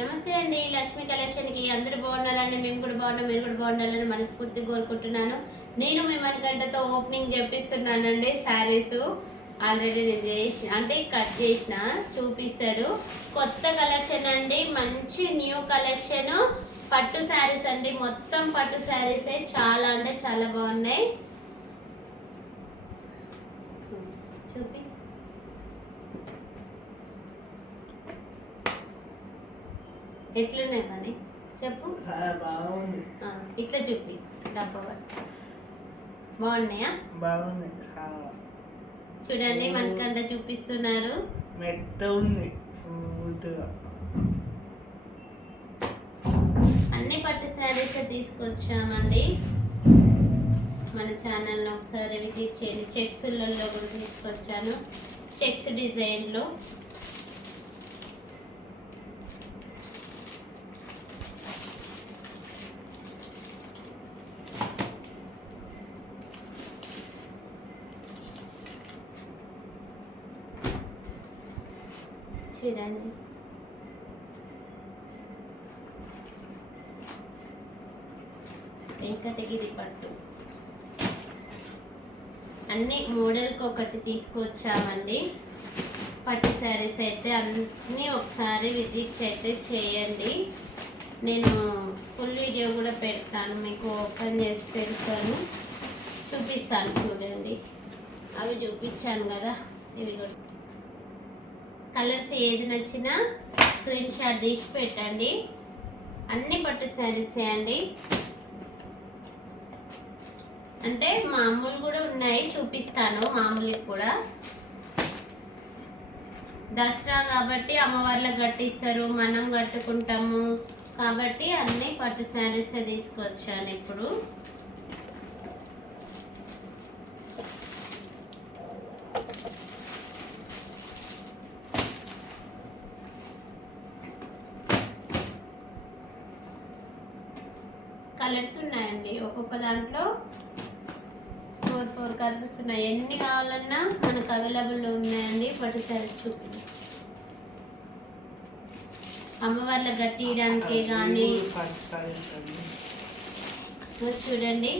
నమస్తే అండి, లక్ష్మీ కలెక్షన్కి అందరూ బాగున్నారండి. మేము కూడా బాగున్నాం, మీరు కూడా బాగుండాలని మనస్ఫూర్తిగా కోరుకుంటున్నాను. నేను మీ మనగంటతో ఓపెనింగ్ చెప్పిస్తున్నానండి. శారీస్ ఆల్రెడీ నేను చేసి అంటే కట్ చేసిన చూపిస్తాడు. కొత్త కలెక్షన్ అండి, మంచి న్యూ కలెక్షన్ పట్టు శారీస్ అండి. మొత్తం పట్టు శారీసే, చాలా అంటే చాలా బాగున్నాయి. చూపి ఎట్లున్నాయి పని చెప్పు. ఇట్లా చూపి డబ్బా బాగున్నాయా? బాగున్నాయి. చూడండి మనకంట చూపిస్తున్నారు. మెత్త ఉంది. అన్ని పట్టు శారీస్ తీసుకొచ్చామండి. మన ఛానల్లో ఒకసారి విజిట్ చేయండి. చెక్స్లలో కూడా తీసుకొచ్చాను, చెక్స్ డిజైన్లో. చూడండి వెంకటగిరి పట్టు అన్ని మోడల్కి ఒకటి తీసుకొచ్చామండి. పట్టు శారీస్ అయితే అన్నీ ఒకసారి విజిట్ అయితే చేయండి. నేను ఫుల్ వీడియో కూడా పెడతాను, మీకు ఓపెన్ చేసి పెడతాను, చూపిస్తాను. చూడండి అవి చూపించాను కదా, ఇవి కూడా కలర్స్ ఏది నచ్చినా స్క్రీన్ షాట్ తీసి పెట్టండి. అన్ని పట్టు శారీసే అండి. అంటే మామూలు కూడా ఉన్నాయి, చూపిస్తాను. మామూలు కూడా దసరా కాబట్టి అమ్మవార్లకు కట్టిస్తారు, మనం కట్టుకుంటాము కాబట్టి అన్ని పట్టు శారీసే తీసుకొచ్చాను ఇప్పుడు. కలర్స్ ఉన్నాయండి, ఒక్కొక్క దాంట్లో 4 కలర్స్ ఉన్నాయి. ఎన్ని కావాలన్నా మనకు అవైలబుల్ ఉన్నాయండి. పట్టు శారీస్ చూపించి అమ్మవార్లకు కట్టియడానికి కానీ చూడండి.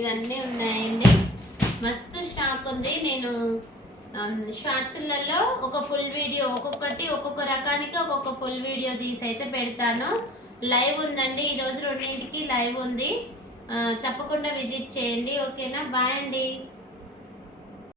ఇవన్నీ ఉన్నాయండి, మస్తు స్టాక్ ఉంది. నేను షార్ట్స్లలో ఒక ఫుల్ వీడియో, ఒక్కొక్క రకానికి ఒక్కొక్క ఫుల్ వీడియో తీసి అయితే పెడతాను. లైవ్ ఉందండి, ఈరోజు 2ంటికి లైవ్ ఉంది, తప్పకుండా విజిట్ చేయండి. ఓకేనా? బాయ్ అండి.